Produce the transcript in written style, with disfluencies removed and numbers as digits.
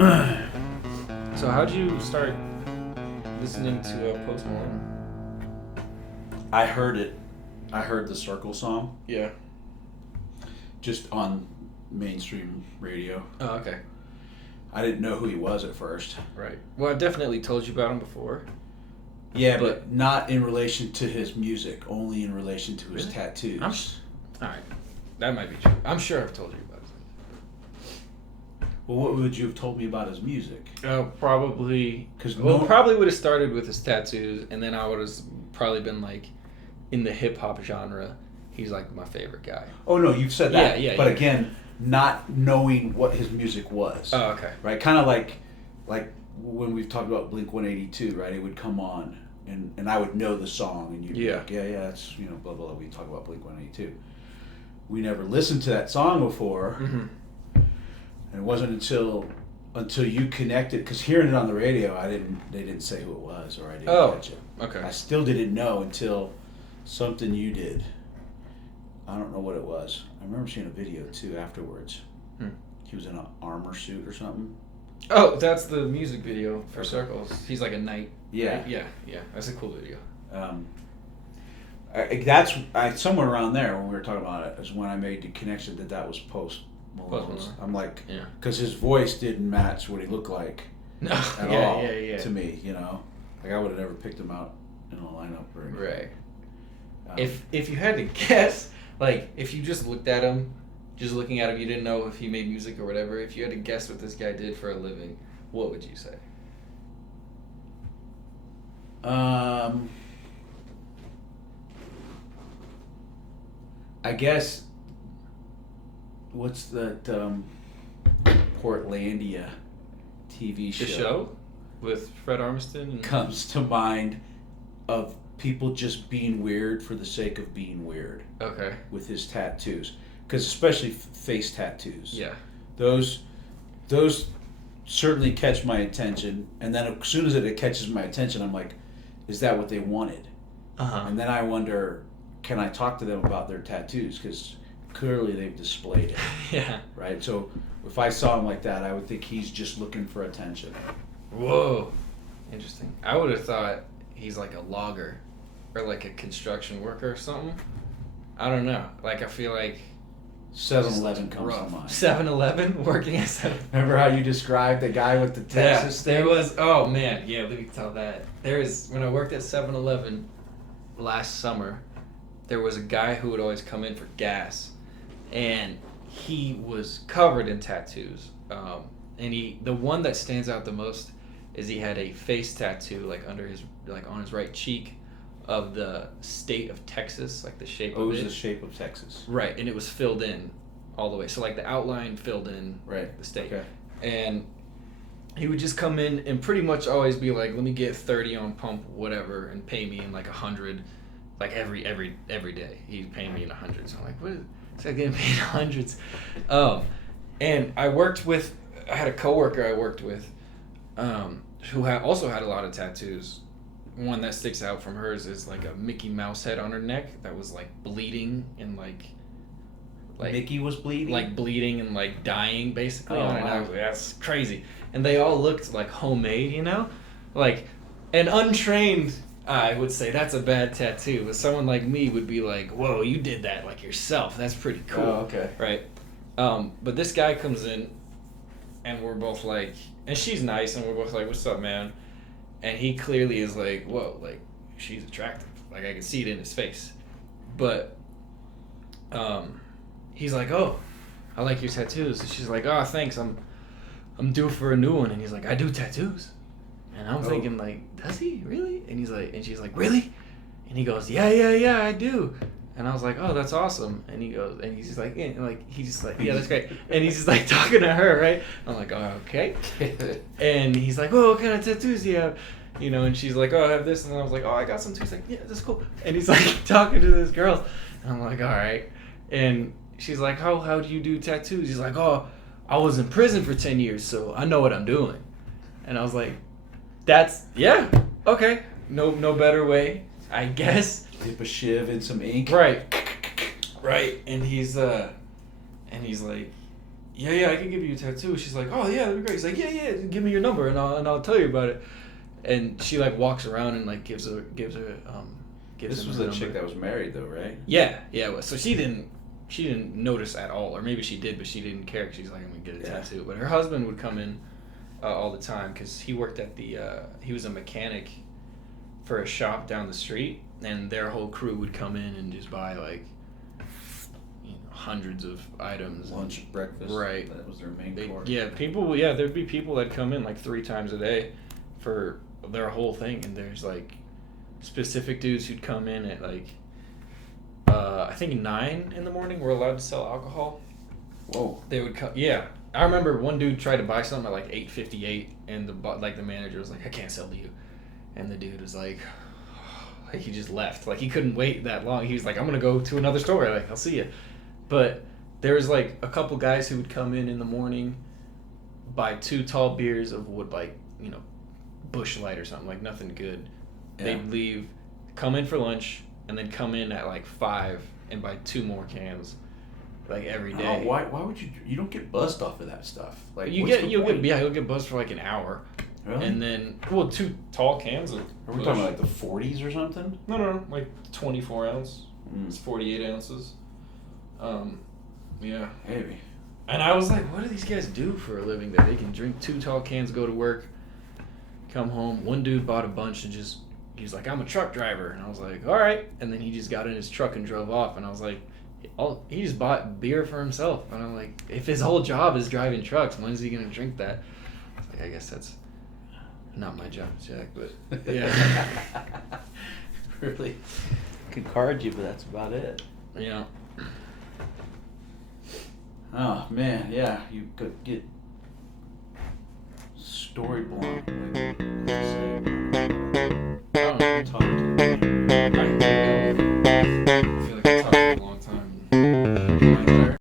So how'd you start listening to Post Malone? I heard it. I heard the Circle song Yeah. just on mainstream radio. Oh, okay. I didn't know who he was at first. Right. Well, I've definitely told you about him before. Yeah, but not in relation to his music, only in relation to his Really? tattoos. Alright. That might be true. I'm sure I've told you about it. Well, what would you have told me about his music? Probably... Because probably would have started with his tattoos, and then I would have probably been like, in the hip-hop genre, he's like my favorite guy. Oh, no, you've said that. Yeah, but yeah. again, not knowing what his music was. Oh, okay. Right? Kind of like when we've talked about Blink-182, right? It would come on, and I would know the song, and you'd be like, yeah, that's, blah, blah, blah. We talk about Blink-182. We never listened to that song before. Mm-hmm. And it wasn't until you connected, because hearing it on the radio, they didn't say who it was, or I didn't catch it. Okay. I still didn't know until something you did. I don't know what it was. I remember seeing a video too afterwards. He was in an armor suit or something. Oh, that's the music video for Circles. He's like a knight. Yeah. Right? Yeah. That's a cool video. Somewhere around there when we were talking about it is when I made the connection that was Post Malone's. I'm like, because his voice didn't match what he looked like at all to me. Like I would have never picked him out in a lineup or anything. Right. If you had to guess, like if you just looked at him, just looking at him, you didn't know if he made music or whatever. If you had to guess what this guy did for a living, what would you say? I guess. What's that Portlandia TV show? The show with Fred Armisen comes to mind of people just being weird for the sake of being weird. Okay. With his tattoos, because especially face tattoos. Yeah. Those certainly catch my attention, and then as soon as it catches my attention, I'm like, is that what they wanted? And then I wonder, can I talk to them about their tattoos? Because clearly they've displayed it. Yeah. Right? So if I saw him like that, I would think he's just looking for attention. Whoa. Interesting. I would have thought he's like a logger or like a construction worker or something. I don't know. Like I feel like 7-Eleven comes to mind. 7-Eleven working at 7-Eleven. Remember how you described the guy with the Texas thing? There was, oh man, yeah, let me tell that. When I worked at 7-Eleven last summer, there was a guy who would always come in for gas, and he was covered in tattoos. And the one that stands out the most is he had a face tattoo on his right cheek of the state of Texas, like the shape of it. It was the shape of Texas. Right, and it was filled in all the way. So like the outline filled in the state. Okay. And he would just come in and pretty much always be like, let me get 30 on pump, whatever, and pay me in like 100, like every day. He'd pay me in 100. So I'm like, what is this guy getting paid in hundreds? And I had a coworker I worked with who also had a lot of tattoos. One that sticks out from hers is like a Mickey Mouse head on her neck that was like bleeding and like Mickey was bleeding? Like bleeding and like dying basically Oh, on her wow. neck. That's crazy. And they all looked like homemade, Like an untrained eye would say that's a bad tattoo, but someone like me would be like, whoa, you did that like yourself. That's pretty cool. Oh, okay. Right. But this guy comes in and we're both like, and she's nice and we're both like, what's up, man? And he clearly is like, whoa, like, she's attractive. Like, I can see it in his face. But he's like, oh, I like your tattoos. And she's like, oh, thanks. I'm due for a new one. And he's like, I do tattoos. And I'm thinking, like, does he? Really? And she's like, really? And he goes, yeah, I do. And I was like, oh, that's awesome. And he goes, and he's just like, yeah, that's great. And he's just like talking to her, right? I'm like, oh, okay. And he's like, oh, what kind of tattoos do you have? And she's like, oh, I have this. And I was like, oh, I got some too. He's like, yeah, that's cool. And he's like talking to this girl. And I'm like, all right. And she's like, how do you do tattoos? He's like, oh, I was in prison for 10 years, so I know what I'm doing. And I was like, yeah, okay. No better way, I guess. Dip a shiv in some ink. Right. And he's like, yeah, I can give you a tattoo. She's like, oh yeah, that'd be great. He's like, yeah, give me your number and I'll tell you about it. And she like walks around and like gives her This was the chick that was married though, right? Yeah. So she didn't notice at all, or maybe she did, but she didn't care. 'Cause she's like, I'm gonna get a tattoo. But her husband would come in all the time because he worked at he was a mechanic for a shop down the street, and their whole crew would come in and just buy like hundreds of items. Lunch, breakfast. Right. That was their main course. Yeah, there'd be people that come in like 3 times a day for their whole thing, and there's like specific dudes who'd come in at like I think 9 in the morning. We're allowed to sell alcohol. Whoa. They would come. Yeah, I remember one dude tried to buy something at like 8:58, and the manager was like, I can't sell to you, and the dude was like he just left. Like he couldn't wait that long. He was like, I'm gonna go to another store. Like I'll see you. But there was like a couple guys who would come in the morning, buy 2 tall beers of Wood Light, Bush Light or something, like nothing good. Yeah. They'd leave, come in for lunch, and then come in at like 5 and buy 2 more cans, like every day. Oh, why would you don't get buzzed off of that stuff? Like you'll get buzzed for like an hour. Really? And then 2 tall cans of Are we talking about like the 40s or something? No, like 24 ounce. It's 48 ounces. Yeah. Heavy. And I was like, what do these guys do for a living that they can drink 2 tall cans, go to work, come home? One dude bought a bunch and he's like, I'm a truck driver. And I was like, all right. And then he just got in his truck and drove off. And I was like, he just bought beer for himself. And I'm like, if his whole job is driving trucks, when's he going to drink that? I was like, I guess that's not my job, Jack, but yeah. Really could card you, but that's about it. Yeah. Oh man, yeah, you could get story blown.